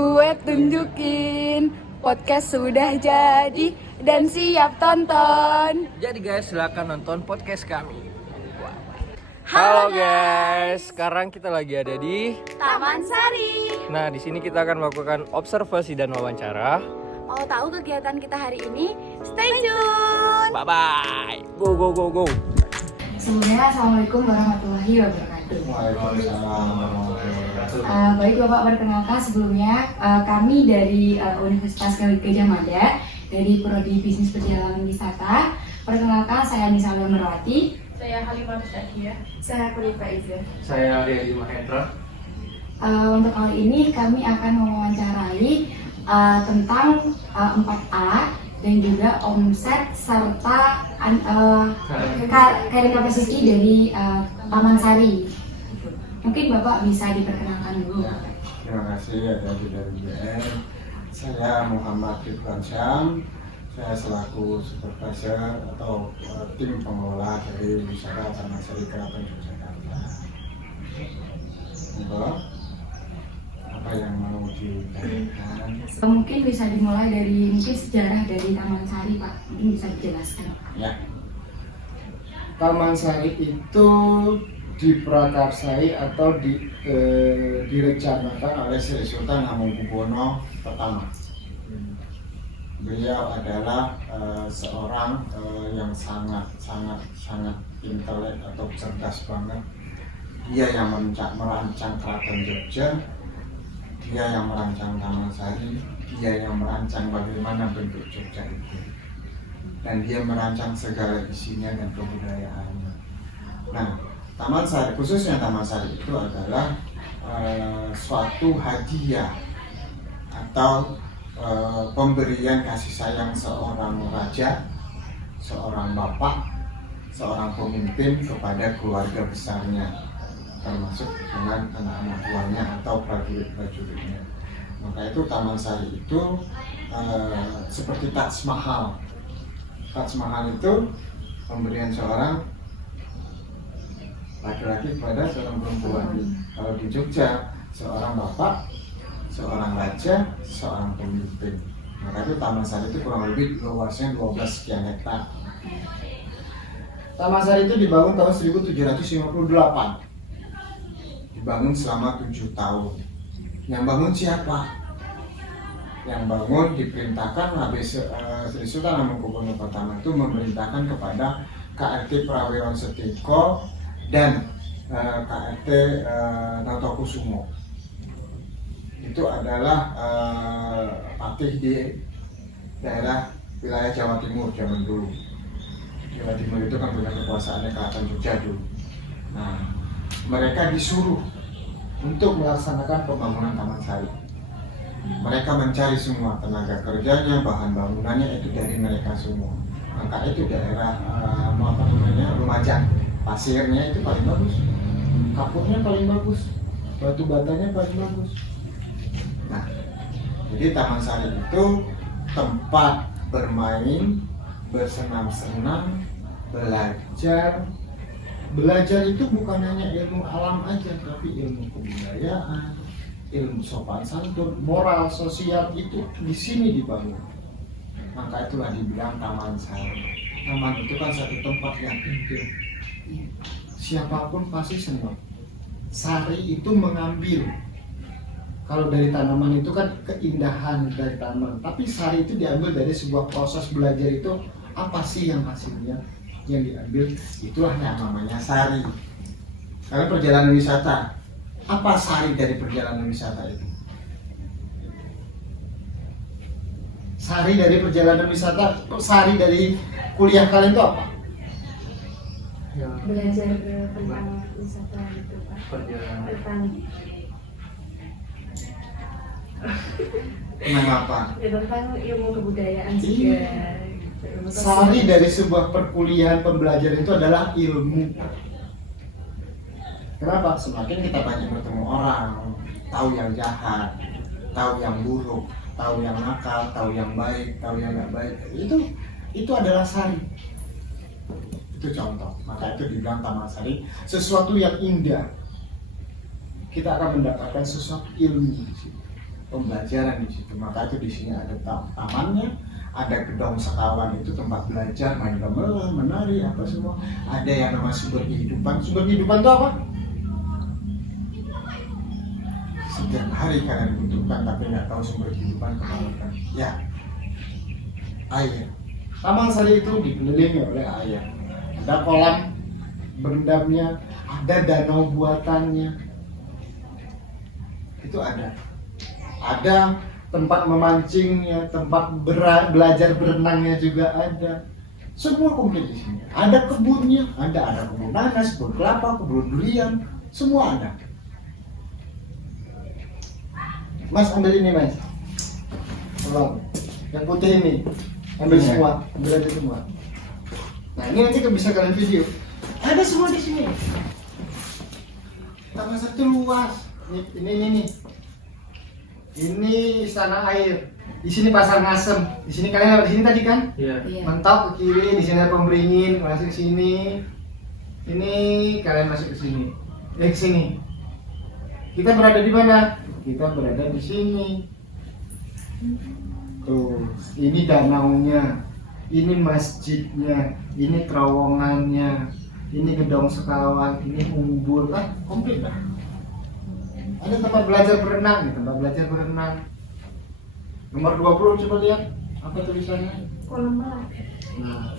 Kue tunjukin, podcast sudah jadi dan siap tonton. Jadi guys, silakan nonton podcast kami. Halo guys, sekarang kita lagi ada di Taman Sari. Nah, di sini kita akan melakukan observasi dan wawancara. Mau tahu kegiatan kita hari ini? Stay tune. Bye bye. Go go go go. Sebelumnya, Assalamualaikum warahmatullahi wabarakatuh. Baik Bapak, perkenalkan sebelumnya kami dari Universitas Gadjah Mada dari Prodi Bisnis Perjalanan Wisata. Perkenalkan, saya Nisa Nurwati. Saya Halimah Sadia. Saya Kulipa Iza. Saya Riadi Mahendra. Untuk kali ini kami akan mewawancarai tentang 4A dan juga omset serta carrying capacity dari Taman Sari. Mungkin Bapak bisa diperkenalkan dulu. Ya, terima kasih ada dari BN. Saya Muhammad Ridwan Syam. Saya selaku supervisor atau tim pengelola dari wisata Taman Sari Keraton Yogyakarta. Untuk apa yang mau ditanyakan? Mungkin bisa dimulai dari sejarah dari Taman Sari, Pak. Mungkin bisa dijelaskan. Ya, Taman Sari itu diprakarsai atau direncanakan oleh Sri Sultan Hamengkubuwono pertama. Beliau adalah seorang yang sangat intelek atau cerdas banget. Dia yang merancang Keraton Jogja, dia yang merancang Taman Sari, dia yang merancang bagaimana bentuk Jogja itu, dan dia merancang segala isinya dan kebudayaannya. Nah, Taman Sari, khususnya Taman Sari itu adalah suatu hadiah atau pemberian kasih sayang seorang raja, seorang bapak, seorang pemimpin kepada keluarga besarnya, termasuk dengan anak-anak buahnya atau prajurit-prajuritnya. Maka itu Taman Sari itu seperti Taj Mahal. Taj Mahal itu pemberian seorang laki-laki kepada seorang perempuan. Kalau di Jogja, seorang bapak, seorang raja, seorang pemimpin. Maka itu Taman Sari itu kurang lebih luasnya 12 sekian hektar. Taman Sari itu dibangun tahun 1758. Dibangun selama 7 tahun. Yang bangun siapa? Yang bangun diperintahkan habis Sri Sultan Hamengkubuwono pertama itu memerintahkan kepada KRT Prawiro Setiko dan KRT Natokusumo. Itu adalah patih di daerah wilayah Jawa Timur zaman dulu. Jawa Timur itu kan punya kekuasaannya Keraton Jogja dulu. Nah, mereka disuruh untuk melaksanakan pembangunan Taman Sari. Mereka mencari semua tenaga kerjanya, bahan bangunannya itu dari mereka semua. Maka itu daerah Lumajang. Pasirnya itu paling bagus, kapurnya paling bagus, batu batanya paling bagus. Nah, jadi Taman Sari itu tempat bermain, bersenang-senang, belajar. Belajar itu bukan hanya ilmu alam aja, tapi ilmu kebudayaan, ilmu sopan santun, moral, sosial itu di sini dibangun. Maka itulah dibilang Taman Sari. Taman itu kan satu tempat yang intim. Siapapun pasti senang. Sari itu mengambil. Kalau dari tanaman itu kan keindahan dari taman, tapi sari itu diambil dari sebuah proses belajar itu apa sih yang hasilnya yang diambil, itulah yang namanya sari. Karena perjalanan wisata, apa sari dari perjalanan wisata itu? Sari dari perjalanan wisata, sari dari kuliah kalian itu apa? Belajar tentang wisata itu, Pak. Tentang apa? Tentang ilmu kebudayaan juga. Sari dari sebuah perkuliahan pembelajaran itu adalah ilmu. Kenapa? Semakin kita banyak bertemu orang, tahu yang jahat, tahu yang buruk, tahu yang nakal, tahu yang baik, tahu yang nggak baik. Itu adalah sari. Itu contoh. Maka itu dibilang Taman Sari, sesuatu yang indah. Kita akan mendapatkan sesuatu ilmu di sini. pembelajaran di situ. Maka itu di sini ada tamannya, ada gedung sekawan itu tempat belajar, main gamelan, menari, apa semua. Ada yang namanya sumber kehidupan. Sumber kehidupan itu apa? Setiap hari kalian butuhkan tapi nggak tahu sumber kehidupan kemana. Ya, air. Taman Sari itu dikelilingi oleh air. Ada kolam berendamnya, ada danau buatannya. Itu ada. Ada tempat memancingnya, tempat belajar berenangnya juga ada. Semua komplit di sini. Ada kebunnya, ada kebun nanas, kebun kelapa, kebun durian, semua ada. Mas ambil ini mas, tolong. Yang putih ini, ambil semua, ambil aja semua. Nah ini nanti bisa kalian video. Ada semua di sini. Taman Sari itu luas. Ini. Ini istana air. Di sini pasar Ngasem. Di sini kalian lewat sini tadi kan? Iya. Iya. Mentok ke kiri, di sini ada Pemberingin, masuk ke sini. Ini kalian masuk ke sini. Ke sini. Kita berada di mana? Kita berada di sini. Tuh, ini danaunya, ini masjidnya, ini terowongannya, ini gedung sekawan, ini umbul, komplit lah. Ada tempat belajar berenang, tempat belajar berenang. Nomor 20 coba lihat apa tulisannya. Kolam renang. Nah,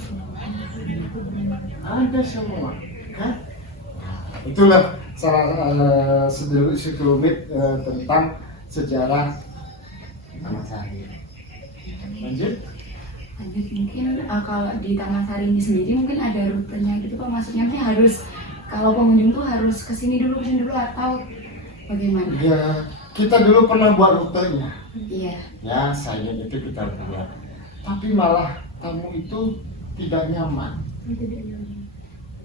ada semua, kan? Itulah salah sekelumit tentang sejarah Taman Sari. Lanjut. Lanjut mungkin kalau di Taman Sari ini sendiri mungkin ada rutenya gitu Pak, maksudnya sih harus kalau pengunjung tuh harus kesini dulu atau bagaimana? Ya, kita dulu pernah buat rutenya. Iya. Ya, saya itu kita buat. Tapi malah tamu itu tidak nyaman.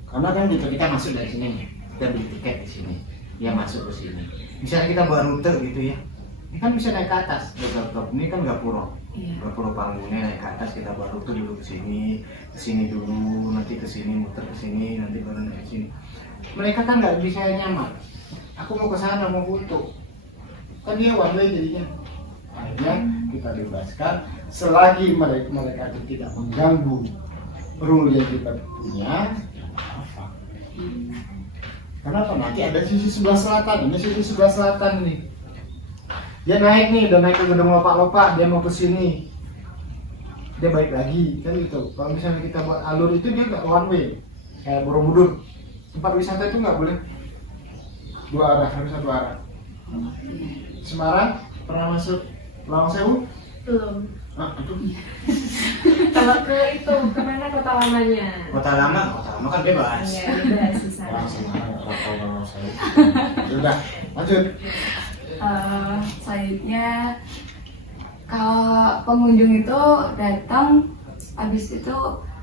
Karena kan kita masuk dari sini, kita beli tiket di sini, dia masuk ke sini. Misalnya kita buat rute gitu ya, ini kan bisa naik ke atas. Ini kan Gapuro, Iya. Gapuro Panggungnya naik ke atas, kita buat rute dulu ke sini dulu, nanti ke sini, muter ke sini, nanti baru naik ke sini. Mereka kan nggak bisa nyaman. Aku mau ke sana mau foto, kan dia one way jadinya. Akhirnya kita bebaskan selagi mereka itu tidak mengganggu rule yang kita punya. Apa? Kenapa? Nanti ada sisi sebelah selatan, ini sisi sebelah selatan nih. Dia naik nih, udah naik ke gedung lopak-lopak, dia mau ke sini. Dia balik lagi, kan gitu. Kalau misalnya kita buat alur itu dia nggak one way, kayak Borobudur. Tempat wisata itu nggak boleh dua arah, harus satu arah. Semarang pernah masuk Lawang Sewu? Belum. Itu Kalau ke itu kemana kota lamanya? kota lama kan bebas. Iya, bebas di sana. Lawang Sewu. Sudah, lanjut. Selanjutnya kalau pengunjung itu datang habis itu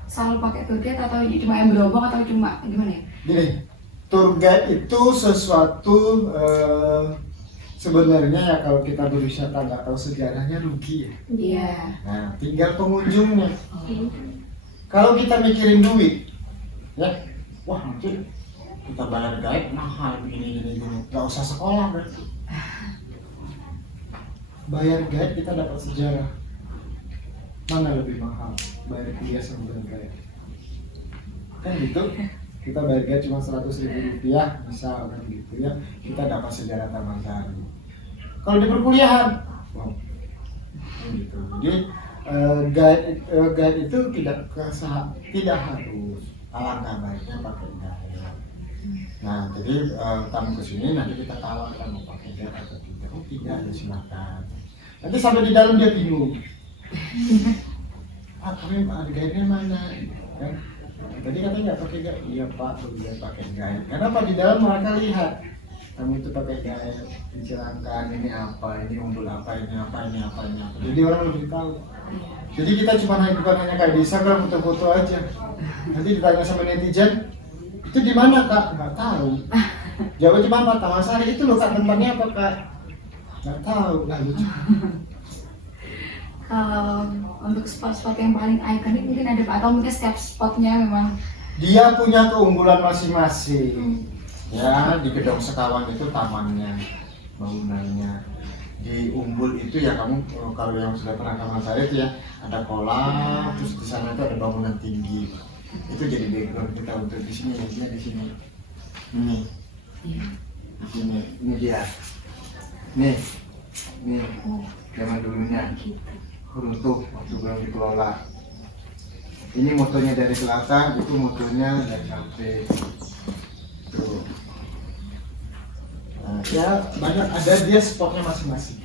selalu pakai tour guide atau cuma yang berobong atau cuma gimana ya? Gini, tour guide itu sesuatu sebenarnya ya kalau kita berwisata nggak tahu sejarahnya rugi ya. Iya. Nah, tinggal pengunjungnya. Kalau kita mikirin duit, ya, wah nanti kita bayar guide mahal gini. Nggak usah sekolah berarti. Bayar guide kita dapat sejarah. Mana lebih mahal? Bayar kuliah sama bayar guide? Kan gitu. Kita bayar guide cuma 100.000 rupiah, misal kan gitu ya. Kita dapat sejarah Taman Sari. Kalau di perkuliahan, gitu. Jadi guide itu tidak harus, alangkah baiknya pakai guide. Nah, jadi tamu kesini nanti kita tawarkan mau pakai guide atau tidak. Oh tidak, ya silakan. Nanti sampai di dalam dia bingung. Kami guide-nya mana? Kan? Tadi katanya nggak pakai guide. Iya Pak, dia pakai guide. Karena Pak di dalam mereka lihat kamu itu pakai guide, dijelaskan ini apa, ini umbul apa, ini apa. Jadi orang lebih tahu. Jadi kita bukan hanya kayak di Instagram foto-foto aja. Nanti ditanya sama netizen, itu di mana Kak? Nggak tahu. Jawab cuma Pak Taman Sari itu loh Kak, tempatnya apa Kak? Nggak tahu, nggak lucu. Kalau untuk spot-spot yang paling ikonik mungkin ada Pak, atau mungkin setiap spotnya memang Dia punya keunggulan masing-masing. Ya, di gedung sekawan itu tamannya, bangunannya. Di Umbul itu ya kamu kalau yang sudah pernah ke Taman itu ya ada kolam, terus di sana itu ada bangunan tinggi. Itu jadi background kita untuk di sini ya, di sini. Ini. Di sini. Ini dia. Nih. Zaman dulunya. Runtuh waktu belum dikelola. Ini motonya dari selatan, itu motonya dari sampai tuh. Nah, ya banyak ada dia spotnya masing-masing.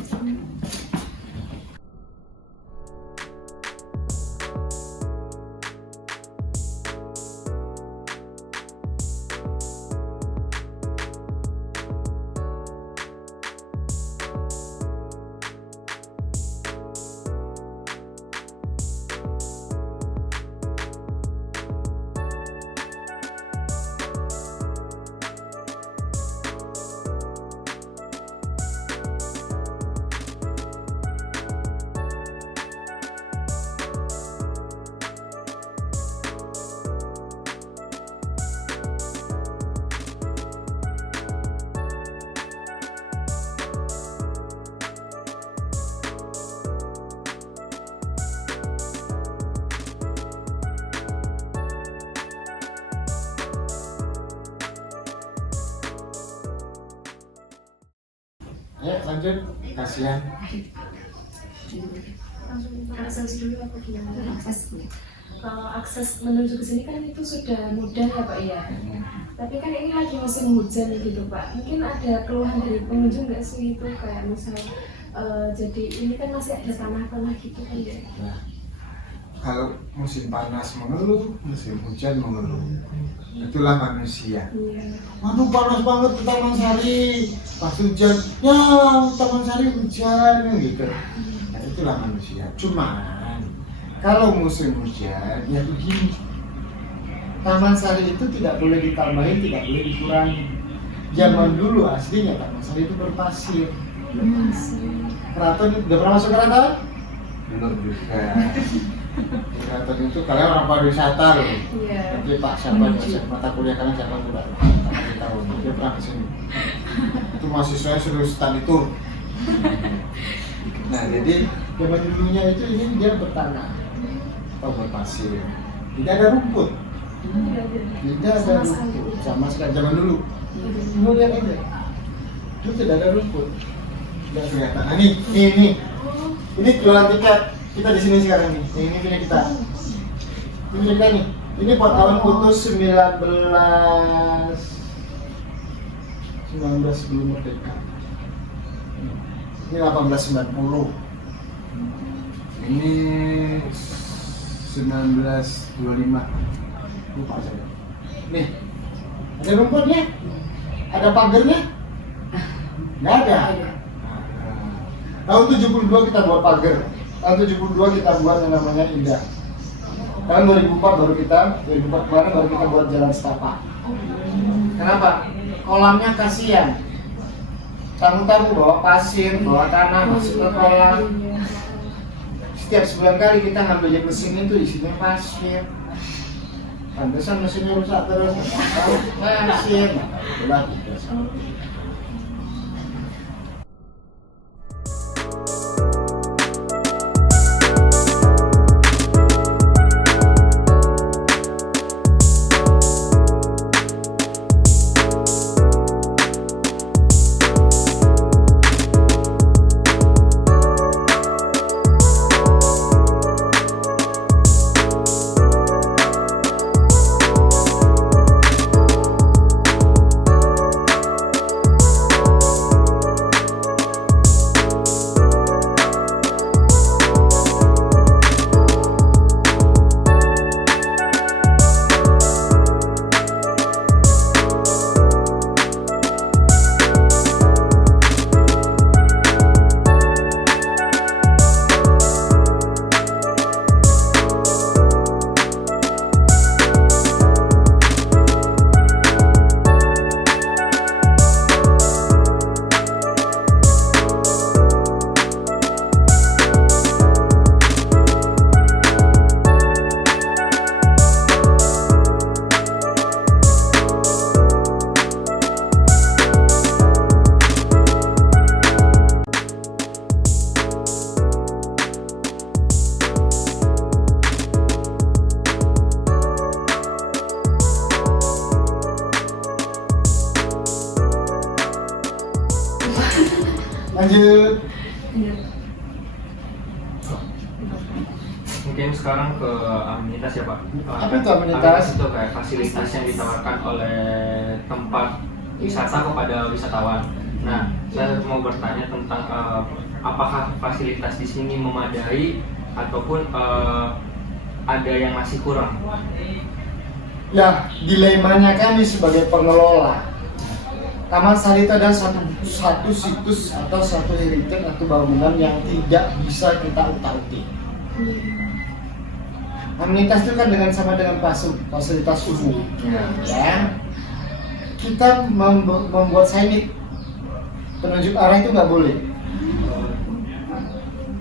Ayo lanjut, kasihan. Akses dulu apa gimana? Akses. Kalau akses menuju ke sini kan itu sudah mudah ya Pak ya. Tapi kan ini lagi musim hujan gitu Pak. Mungkin ada keluhan dari pengunjung nggak sih itu kayak misal jadi ini kan masih ada tanah-tanah gitu kan ya. Nah, kalau musim panas mengeluh, musim hujan mengeluh. Itulah manusia. Iya. Aduh panas banget di Taman Sari. Pas hujan, ya Taman Sari hujan gitu. Nah, itulah manusia. Cuman kalau musim hujan ya begini. Taman Sari itu tidak boleh ditambahin, tidak boleh dikurangi. Zaman dulu aslinya Taman Sari itu berpasir. Keraton udah pernah masuk keraton? Belum juga. Di keraton itu kalian orang pariwisata loh. Iya. Nanti Pak siapa mata kuliah kalian siapa juga tahu. Dia pernah kesini. Itu mahasiswa suruh study tour. Nah jadi zaman dulunya itu ini dia bertanah atau berpasir. Tidak ada rumput. Tidak ada rumput sama sekali zaman dulu. Kamu lihat aja. Itu tidak ada rumput. Tidak kelihatan. Nah, ini jualan tiket kita di sini sekarang nih. Ini punya kita. Ini punya kita nih. Ini buat tahun putus 19 sebelum merdeka. Ini 1890. Ini 1925. Lupa saya. Nih, ada rumputnya? Ada pagarnya? Nggak ada. Tahun 72 kita buat pagar. Tahun 72 kita buat yang namanya Indah. Tahun 2004 baru kita, 2004 kemarin baru kita buat jalan setapak. Kenapa? Kolamnya kasihan. Tamu-tamu bawa pasir, bawa tanah, masuk ke kolam. Setiap sebulan kali kita ngambil mesin itu isinya pasir. Pantesan mesinnya rusak terus. Pasir. Itulah kita. Mungkin sekarang ke amenitas ya Pak. Apa itu amenitas? Itu kayak fasilitas yang ditawarkan oleh tempat wisata kepada wisatawan. Nah, saya mau bertanya tentang apakah fasilitas di sini memadai ataupun ada yang masih kurang? Ya, dilemanya kami sebagai pengelola, Taman Sari itu adalah satu situs atau satu heritage atau bangunan yang tidak bisa kita utak-atik. Amenitas itu kan sama dengan fasilitas umum, ya. Kita membuat signage penunjuk arah itu nggak boleh.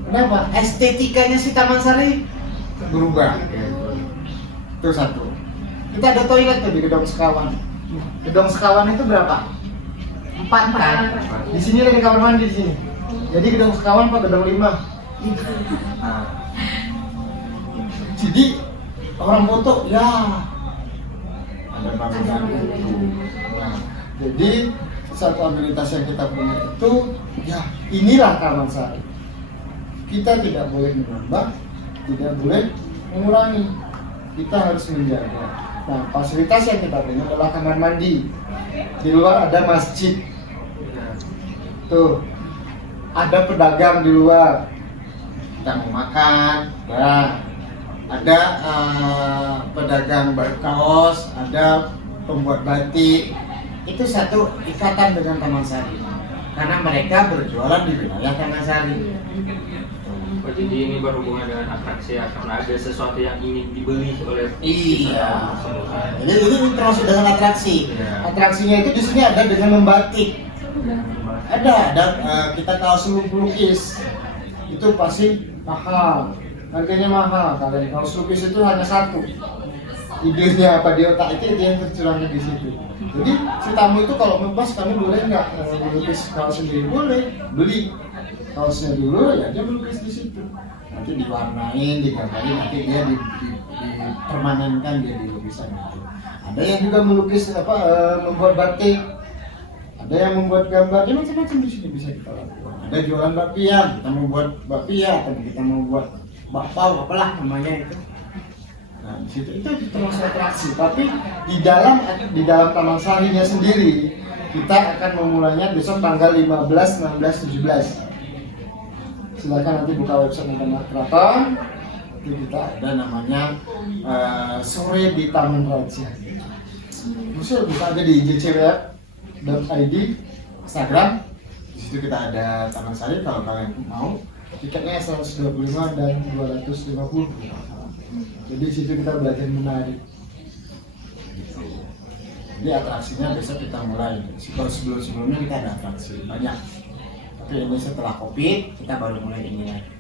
Kenapa? Estetikanya si Taman Sari Berubah. itu satu. Kita ada toilet tuh di Gedong Sekawan. Gedong Sekawan itu berapa? 4 kan? Di sini ada kamar mandi di sini. Jadi Gedong Sekawan apa Gedong 5? Nah. Jadi orang foto ya Ada bangunan itu. Nah, jadi satu amenitas yang kita punya itu ya inilah Taman Sari. Kita tidak boleh menambah, tidak boleh mengurangi. Kita harus menjaga. Nah, fasilitas yang kita punya adalah kamar mandi. Di luar ada masjid. Tuh, ada pedagang di luar. Kita mau makan, ya. Ada pedagang kaos, ada pembuat batik. Itu satu ikatan dengan Taman Sari. Karena mereka berjualan di wilayah Taman Sari. Oh, jadi ini berhubungan dengan atraksi ya, karena ada sesuatu yang ingin dibeli oleh Iya. wisatawan. Jadi ini termasuk dengan atraksi. Iya. Atraksinya itu di sini ada dengan membatik. Ada kita kaos lukis. Itu pasti mahal. Harganya mahal. Kalau kaos lukis itu hanya satu. Idenya apa di otak itu yang tercurahnya di situ. Jadi si tamu itu kalau membahas kami boleh nggak melukis kaos sendiri? Boleh. Beli kaosnya dulu ya dia melukis di situ. Nanti diwarnain, digambarin, nanti dia dipermanenkan dia di lukisan itu. Ada yang juga melukis membuat batik. Ada yang membuat gambar, ya macam-macam di sini bisa kita lakukan. Ada jualan bakpia, kita mau buat bakpia, atau kita mau buat bakpao, apalah namanya itu. Nah, di situ itu termasuk atraksi. Tapi di dalam Taman Sarinya sendiri kita akan memulainya besok tanggal 15, 16, 17. Silakan nanti buka website Taman Keraton. Nanti kita ada namanya sore di Taman Raja. Bisa buka aja di jcweb.id Instagram. Di situ kita ada Taman Sari kalau kalian mau. Tiketnya 125 dan 250. Jadi di situ kita belajar menari. Jadi atraksinya besok kita mulai. Kalau sebelumnya kita ada atraksi banyak. Tapi ini setelah COVID kita baru mulai ini lagi.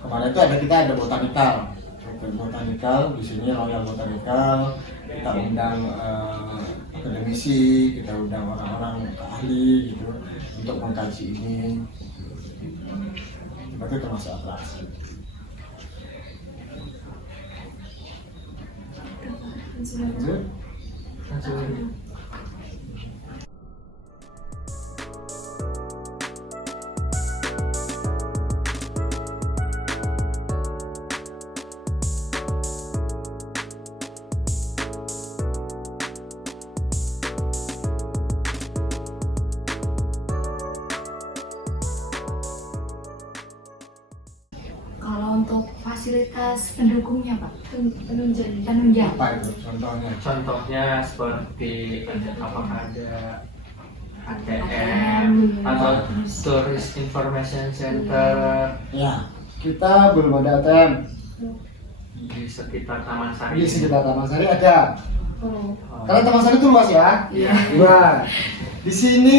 Kemarin itu kita ada botanikal di sini Royal Botanical. Kita undang akademisi, kita undang orang-orang ahli gitu untuk mengkaji ini. Itu termasuk atraksi. Kalau untuk fasilitas pendukungnya Pak, penunjang. Apa itu contohnya? Contohnya seperti apakah ada ATM atau Tourist Information Center Ya, kita belum ada ATM. di sekitar Taman Sari. Di sekitar Taman Sari ada. Oh. Karena Taman Sari itu luas ya. Iya. Luas. Di sini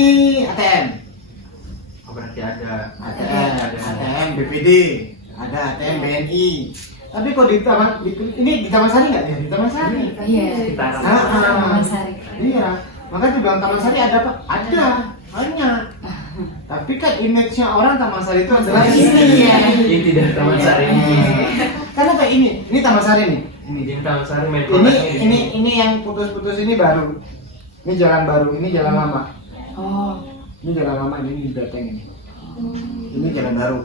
ATM. Oh, berarti ada ATM BPD, ada ATM BNI. Tapi kok di Taman Sari nggak ya? Di Taman Sari. Iya. Sekitar Taman Sari. Iya. Makanya dibilang Taman Sari ada apa? Ada. Banyak. Tapi kan image-nya orang Taman Sari itu adalah ini. Ini tidak Taman Sari. Karena kayak ini. Ini Taman Sari nih. Ini Taman Sari Metro. Ini yang putus-putus ini baru. Ini jalan baru, ini jalan lama. Oh. Ini jalan lama, ini di Beteng ini. Ini jalan baru.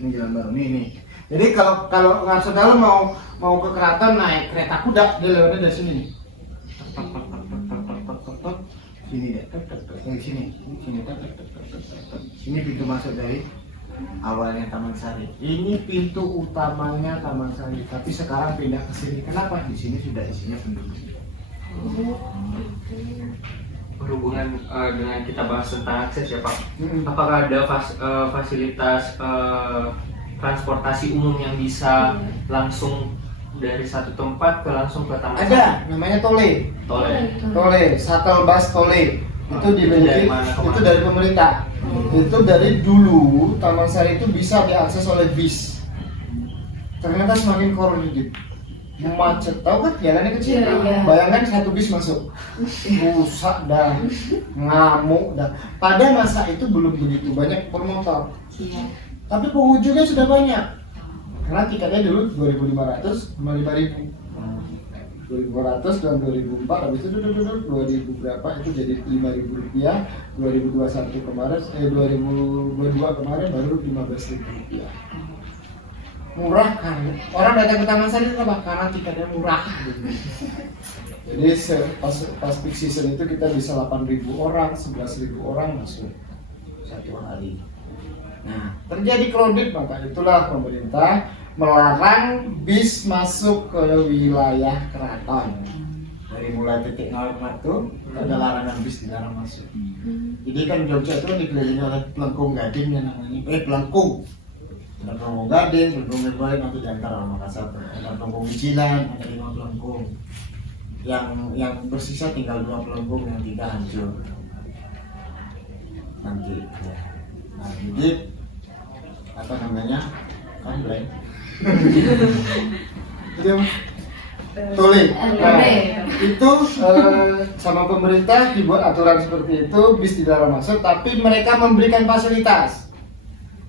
Ini jalan baru nih. Jadi kalau nggak saudara mau ke keraton naik kereta kuda, dia lewatnya dari sini nih. Sini deh, dari sini. Ini pintu masuk dari awalnya Taman Sari. Ini pintu utamanya Taman Sari, tapi sekarang pindah ke sini. Kenapa? Di sini sudah isinya penduduk. Berhubungan dengan kita bahas tentang akses ya Pak, apakah ada fasilitas transportasi umum yang bisa langsung dari satu tempat langsung ke Taman Sari? Ada, namanya tole. Tole, shuttle bus tole. Itu dimiliki, dari mana ke mana? itu dari pemerintah. Itu dari dulu Taman Sari itu bisa diakses oleh bis. Ternyata semakin koridor macet, tahu kan jalannya kecil. Iya. Bayangkan satu bis masuk, rusak dah, ngamuk dah. Pada masa itu belum begitu banyak pemotor, Iya. tapi pengunjungnya sudah banyak. Karena tiketnya dulu 2.500 sama 5.000. 2.500 dan 2004, habis itu 2000 berapa itu jadi 5.000 rupiah. 2021 kemarin, 2022 kemarin baru 15.000 rupiah. Murah kan? Orang datang ke Taman Sari kenapa? Karena tiketnya murah. Jadi pas peak season itu kita bisa 8.000 orang, 11.000 orang masuk satu hari. Nah, terjadi crowded, maka itulah pemerintah melarang bis masuk ke wilayah keraton. Dari mulai titik 01 ada larangan bis dilarang masuk. Jadi kan Jogja itu dikelilingi oleh Pelengkung Gading yang namanya Pelengkung. Ada Pelengkung Gading, Pelengkung Merbaik, nanti diantara Makassar. Ada Pelengkung Wicilan, ada 5 pelengkung. Yang bersisa tinggal 2 pelengkung, yang 3 hancur. Nanti ya. Nah, jadi apa namanya? Komplain. Itu tole. Nah, itu sama pemerintah dibuat aturan seperti itu, bis dilarang masuk, tapi mereka memberikan fasilitas.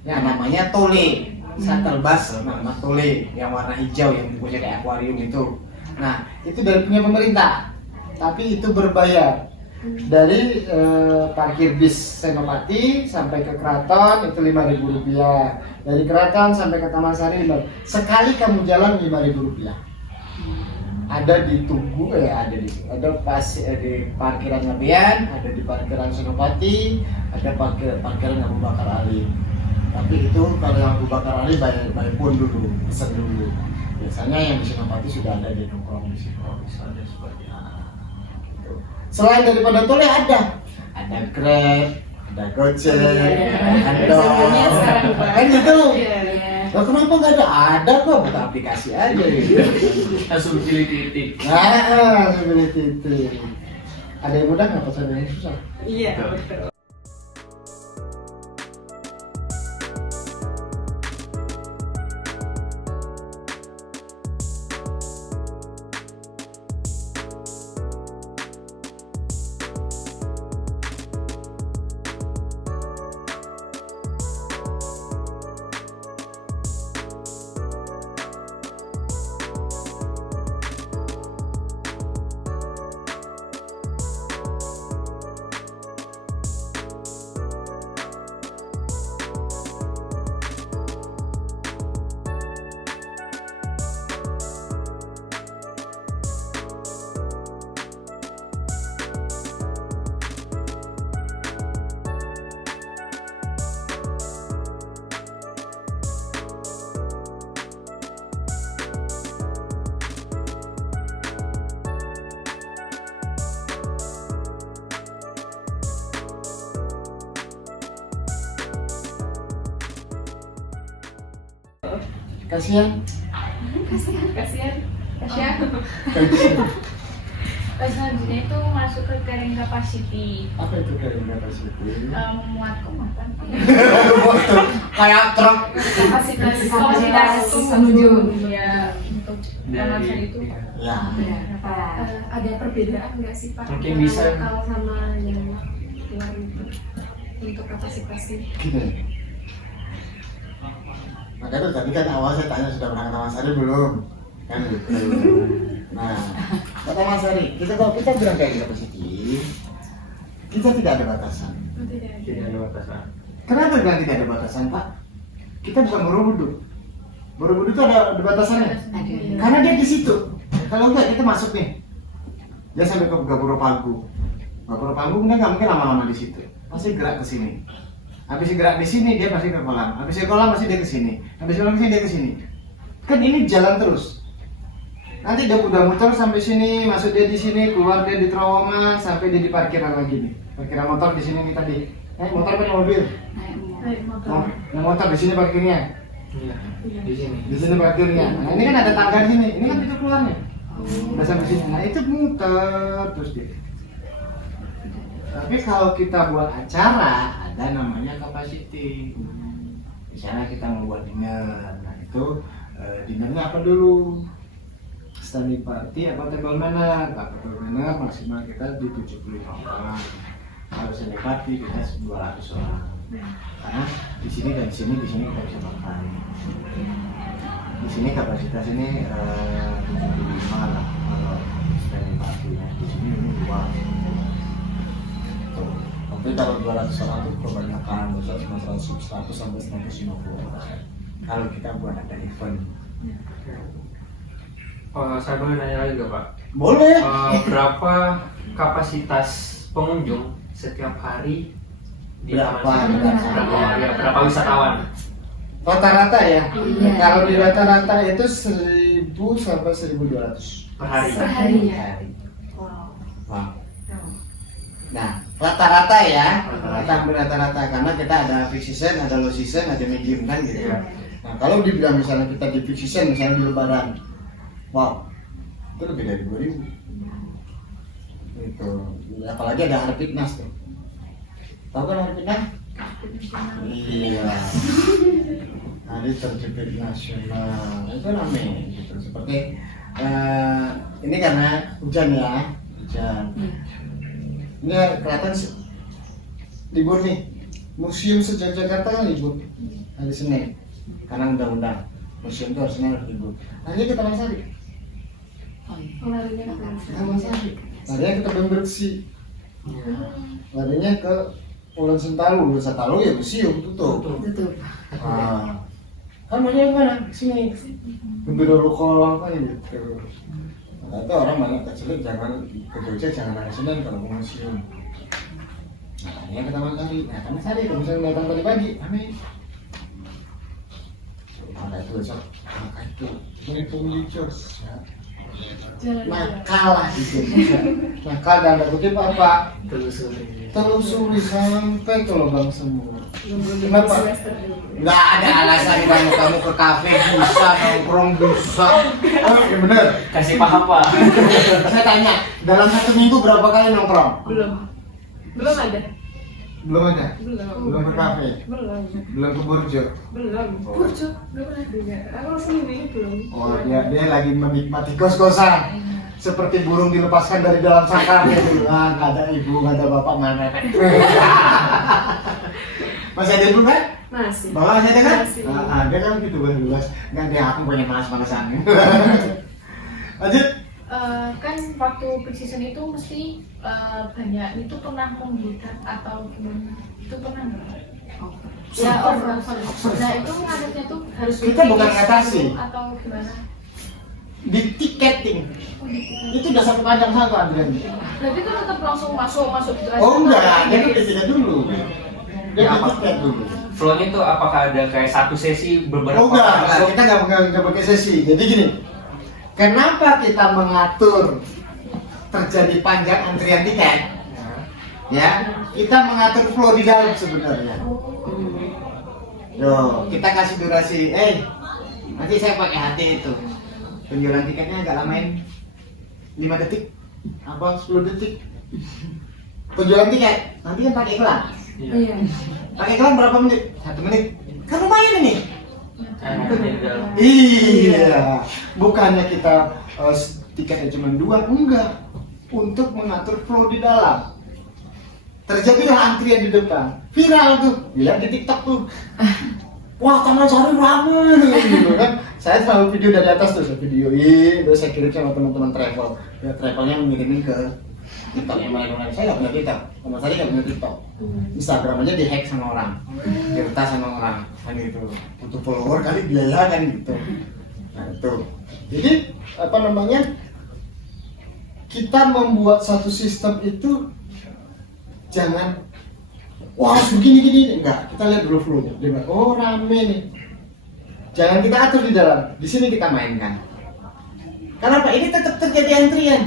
Ya namanya tole, shuttle bus, nama tole yang warna hijau yang punya kayak akuarium itu. Nah, itu dari punya pemerintah, tapi itu berbayar. Dari parkir bis Senopati sampai ke keraton itu 5.000 rupiah. Dari keraton sampai ke Taman Sari sekali kamu jalan 5.000 rupiah. Ada di Tugu ada pas di parkiran Ngabean, ada di parkiran Senopati, ada parkiran Abu Bakar Ali. Tapi itu kalau yang Abu Bakar Ali bayar pun dulu, pesen dulu. Biasanya yang di Senopati sudah ada di nongkrong di situ, misalnya seperti itu. Selain daripada tole ada Grab, ada Gojek, ada kan gitu. Nah, kenapa nggak ada? Ada kok, buka aplikasi aja gitu. Langsung pilih titik. Nah, seperti itu. Ada yang mudah nggak pesan yang susah? Iya, betul. Kasihan. Kasihan. Selanjutnya itu masuk ke carrying capacity, Apa itu carrying capacity? memuat kemakan Kayak truk. Kapasitas pengunjung. ya untuk Taman Sari itu. Ya. Berapa? Ada perbedaan nggak sih Pak? Mungkin Yang bisa. lokal sama yang luar itu untuk kapasitasnya. Gini. Maka itu tadi kan awal saya tanya sudah pernah ke Taman Sari belum? Kan gitu. Nah, ke Taman Sari, kalau kita bilang kayak capacity, kita tidak ada batasan. Oh, tidak ada. Tidak ada batasan. Kenapa bilang tidak ada batasan, Pak? kita bukan Borobudur. Borobudur itu ada batasannya. Karena dia di situ. Kalau enggak kita masuk nih. Dia sampai ke Gapura Pagu. Gapura Pagu dia nggak mungkin lama-lama di situ. Pasti gerak ke sini. Habis gerak di sini dia pasti ke kolam. Habis ke kolam pasti dia ke sini. Habis kolam ke sini dia ke sini. Kan ini jalan terus. Nanti dia udah muter sampai sini, masuk dia di sini, keluar dia di terowongan, sampai dia di parkiran lagi nih. Parkiran motor di sini nih tadi. Motor punya mobil. Naik motor. Yang motor di sini parkirnya. Iya, di sini. Di sini parkirnya. Nah, ini kan ada tangga di sini. Ini kan pintu keluarnya. Udah sampai sini. Nah, itu muter terus dia. Tapi kalau kita buat acara, ada namanya capacity. Misalnya kita mau buat dinner. Nah, itu dinernya apa dulu? Standing party apa table manner? Kalau table manner maksimal kita di 75 orang. Kalau standing party kita 200 orang. Karena di sini dan di sini kita bisa makan. Di sini kapasitas ini 75 lah kalau standing party. Di sini ini 2. Tapi kalau 200 orang itu kebanyakan, besar cuma 100 sampai 150 orang. Kalau kita buat ada event. Saya boleh nanya lagi gak Pak? Boleh. Berapa kapasitas pengunjung setiap hari di Berapa? Taman Sari? Berapa wisatawan? Rata-rata ya. Iya. Kalau di rata-rata itu 1000 sampai 1200 Per hari? Per hari ya. hari. Wow. Nah, rata-rata ya. Kita ambil rata-rata karena kita ada peak season, ada low season, ada medium kan gitu ya. Nah, kalau dibilang misalnya kita di peak season, misalnya di Lebaran, wow, itu lebih dari 2000. Itu, apalagi ada Harpitnas tuh. Tahu kan Harpitnas? Iya. Hari terjepit nasional itu rame gitu. Seperti ini karena hujan ya, hujan. Ini kelihatan libur nih. Museum Sejarah Jakarta kan libur hari Senin karena undang-undang. Museum itu harusnya libur. Akhirnya kita Taman Sari. Larinya ke Taman Sari. Larinya kita Bersih. Larinya ke Ulan Sentalu. Ulan Sentalu ya museum tutup. Tutup. Ah. Kan banyak yang mana? Sini. Berbeda lokal apa gitu. Nah, itu orang banyak kecil jangan ke Jogja, jangan hari Senin kalau mau museum. Nah, ini ke Taman Sari. Nah, Taman Sari kalau misalnya datang pagi-pagi, aneh. Ada itu besok, maka itu ini pemijos ya. Nakal lah gitu. Nakal dan ada kutip apa? Telusuri sampai ke lubang semua. Kenapa? Nggak ada alasan kamu ke kafe bisa, nongkrong bisa. Oh, ya bener. Kasih paham Pak. Saya tanya, dalam 1 minggu berapa kali nongkrong? Belum ada. Belum ada. Belum ke kafe. Belum ke burjo. Burjo belum pernah juga. Aku sendiri belum. Oh, dia lagi menikmati kos-kosan. Seperti burung dilepaskan dari dalam sangkar gitu. Ah, nggak ada ibu, nggak ada bapak, mana? Masih ada ibu kan? Masih. Bapak masih ada kan? Masih. Ada kan gitu bebas. Nggak ada aku punya panas-panasan. Lanjut. Kan waktu peak season itu mesti banyak itu pernah membludak atau gimana? Itu pernah nggak? Ya over. Nah itu ngaruhnya tuh harus Kita bukan ngatasi. atau gimana? Di tiketing itu udah satu panjang satu Adrian. Berarti itu tetap langsung masuk gitu aja? Oh enggak, dia kan tiket dulu. Dia Ya, beli tiket dulu. Flow-nya itu apakah ada kayak satu sesi beberapa Oh enggak, kita nggak pakai sesi. Jadi gini, kenapa kita mengatur terjadi panjang antrian tiket? Ya, kita mengatur flow di dalam sebenarnya. Yo, kita kasih durasi. Nanti saya pakai hati itu. Penjualan tiketnya agak lamain 5 detik apa 10 detik. Penjualan tiket nanti kan pakai iklan. Iya. Pakai iklan berapa menit? 1 menit. Kan lumayan ini. di dalam. Iya. Bukannya kita tiketnya cuma 2, enggak. Untuk mengatur flow di dalam. Terjadilah antrian di depan. Viral tuh. Bilang di TikTok tuh. Wah, Taman Sari rame gitu kan. Saya selalu video dari atas tuh, saya videoin, terus saya kirim sama teman-teman travel. Ya travelnya mengirimin ke TikTok gimana saya nggak punya TikTok, teman saya nggak punya TikTok. Instagram aja dihack sama orang, diretas sama orang, kan gitu. Untuk follower kali biaya kan gitu. Nah itu. Jadi apa namanya? Kita membuat satu sistem itu jangan wah begini enggak. Kita lihat dulu flow-nya. Oh rame nih. Jangan kita atur di dalam. Di sini kita mainkan. Kenapa? Ini tetap terjadi antrian.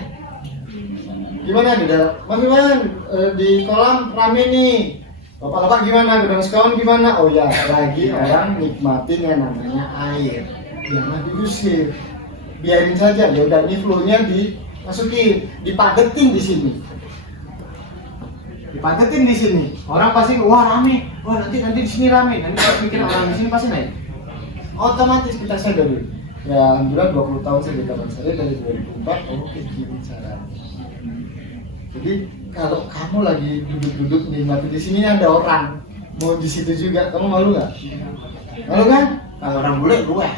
Gimana di dalam? Mas Iwan, di kolam rame nih. Bapak-bapak gimana? Gedang sekawan gimana? Oh ya, lagi orang nikmatin yang namanya air. Jangan diusir. Biarin saja. Ya udah ini flow-nya dimasukin, dipadetin di sini. Dipadetin di sini. Orang pasti wah rame. Wah nanti di sini rame. Nanti kalau mikir orang di sini pasti naik. Otomatis kita sadari. Ya alhamdulillah 20 tahun saya di kampung saya dari 2004. Oh gini caranya. Jadi kalau kamu lagi duduk-duduk nikmati di sini ada orang mau di situ juga, kamu malu nggak? Malu kan? Kalau orang bule luweh,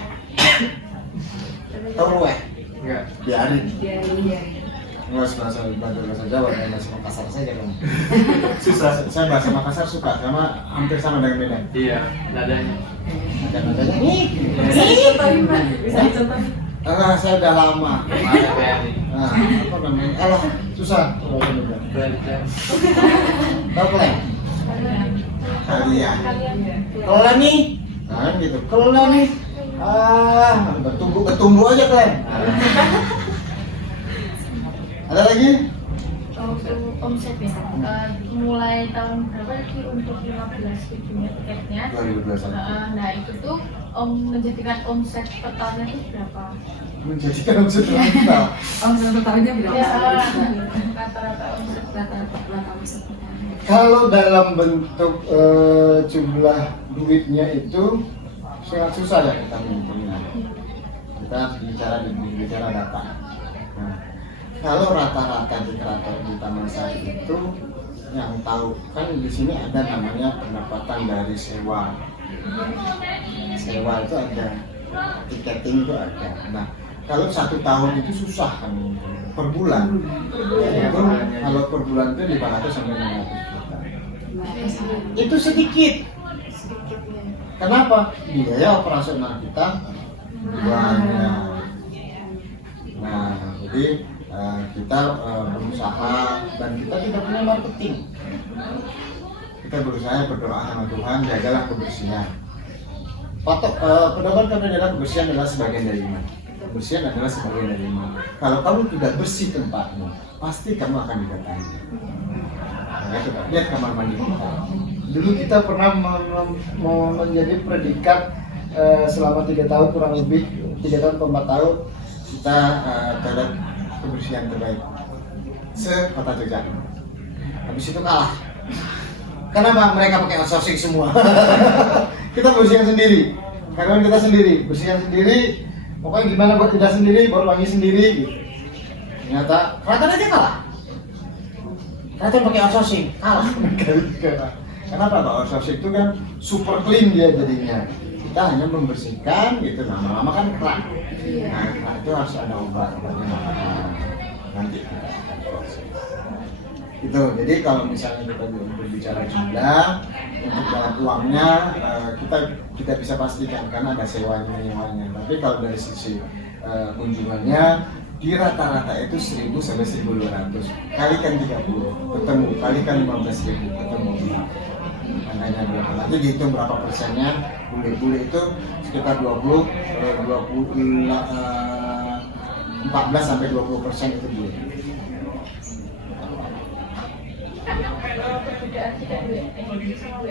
tahu luweh? Enggak. Biarin. Iya. Nggak bahasa Jawa, bahasa Makassar saja kan. Susah. Saya bahasa Makassar suka, sama hampir sama dengan Medan. Iya, nadanya. Nadanya nih. Bisa dicontohin Pak, bisa dicontohin. Saya udah lama. Ada kayak nih. Nah, apa namanya? Alah, susah. Kalian. Tahu kalian? Kalian. Kalian nih, nah gitu. Kalian nih, bertumbuh aja kalian. Ada lagi? Untuk omset ya, mulai tahun berapa sih untuk 15 ribunya tiketnya? 2021. Nah itu tuh menjadikan omset totalnya itu berapa? Menjadikan omset berapa? Omset totalnya berapa? Ya, rata-rata omset. Rata-rata omset totalnya. Kalau dalam bentuk jumlah duitnya itu sangat susah ya kita menghitungnya. Kita bicara data. Nah, kalau rata-rata di keraton di Taman Sari itu yang tahu kan di sini ada namanya pendapatan dari sewa. Sewa itu ada, tiketing itu ada. Nah, kalau 1 tahun itu susah kan per bulan. Itu kalau per bulan itu 500 sampai 600 juta. Itu sedikit. Kenapa? Biaya operasional kita banyak. Nah, jadi kita berusaha dan kita tidak punya marketing. Kita berusaha berdoa sama Tuhan, jagalah kebersihan. Pedoman kami adalah kebersihan adalah sebagian dari iman. Kebersihan adalah sebagian dari iman. Kalau kamu tidak bersih tempatmu, pasti kamu akan didatangi. Nah, coba lihat kamar mandi kita. Dulu kita pernah menjadi predikat selama 3 tahun kurang lebih 3 tahun atau 4 tahun kita dalam kebersihan terbaik se-Kota Jogja. Habis itu kalah. Kenapa? Mereka pakai outsourcing semua. Kita bersihkan sendiri. Karena kita sendiri, bersihkan sendiri. Pokoknya gimana buat kita sendiri, baru wangi sendiri gitu. Ternyata keraton aja kalah. Keraton pakai outsourcing, kalah. Kenapa? Pak outsourcing itu kan super clean dia jadinya. Kita hanya membersihkan gitu, lama-lama kan kerak. Nah, kerak itu harus ada obatnya nanti kita akan proses. Itu. Jadi kalau misalnya kita berbicara jumlah untuk dalam uangnya kita tidak bisa pastikan karena ada sewanya. Tapi kalau dari sisi kunjungannya di rata-rata itu 1.000 sampai 1.200. Kalikan 30 ketemu, kalikan 15.000 ketemu. Angkanya berapa? Nanti dihitung berapa persennya. Bule-bule itu sekitar 14 sampai 20% itu bule.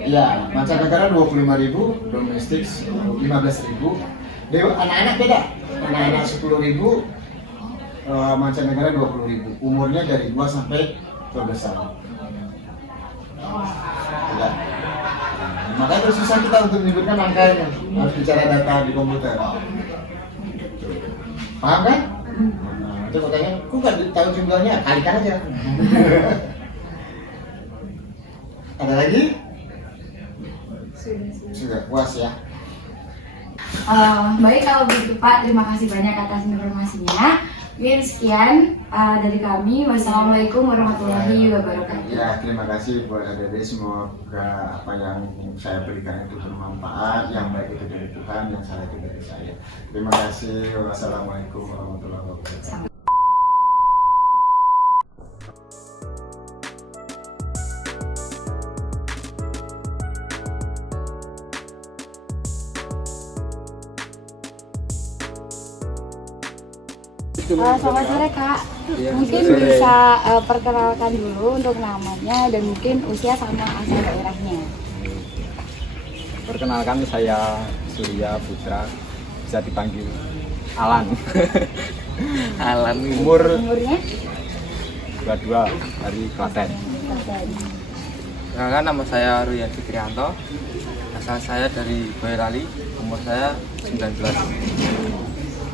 Ya, mancanegara 25.000, domestik 15.000. Anak-anak beda. Anak-anak 10.000, mancanegara 20.000. Umurnya dari 2 sampai 12 tahun. Ya. Makanya terus susah kita untuk menyebutkan angkanya. Harus bicara data di komputer. Paham kan? Nah, itu katanya, kok nggak tahu jumlahnya? Kalikan aja. Ada lagi? Sudah puas ya. Baik kalau begitu Pak, terima kasih banyak atas informasinya. Mungkin sekian dari kami. Wassalamualaikum warahmatullahi wabarakatuh. Ya, terima kasih buat adik-adik. Semoga apa yang saya berikan itu bermanfaat, yang baik itu dari Tuhan, yang salah itu dari saya. Terima kasih. Wassalamualaikum warahmatullahi wabarakatuh. Selamat sore Kak, mungkin bisa perkenalkan dulu untuk namanya dan mungkin usia sama asal daerahnya. Perkenalkan, saya Surya Putra, bisa dipanggil Alan. Alan, Umurnya? 22, dari Klaten. Perkenalkan, nama saya Ruyan Fitrianto, asal saya dari Boyolali, umur saya 19.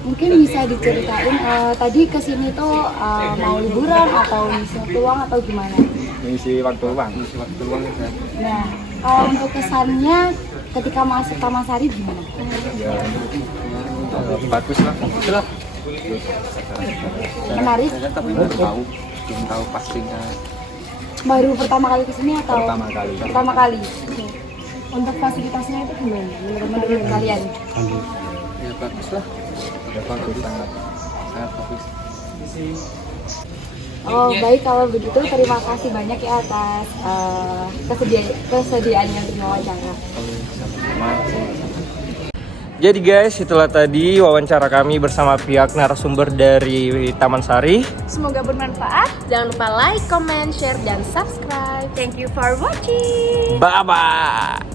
Mungkin bisa diceritain tadi kesini tuh mau liburan atau ngisi waktu luang atau gimana? Mengisi waktu luang. Mengisi waktu luang saya. Nah, kalau untuk kesannya ketika masuk Taman Sari gimana? Ya, bagus lah. Menarik? Saya tapi belum tahu pastinya. Baru pertama kali kesini atau? Pertama kali. Pertama kali. Oke. Untuk fasilitasnya itu gimana? Menurut kalian? Ya bagus lah. Ya, bagus, sangat bagus. Oh baik, kalau begitu terima kasih banyak ya atas kesediaannya untuk wawancara. Jadi guys, itulah tadi wawancara kami bersama pihak narasumber dari Taman Sari. Semoga bermanfaat. Jangan lupa like, comment, share, dan subscribe. Thank you for watching. Bye-bye.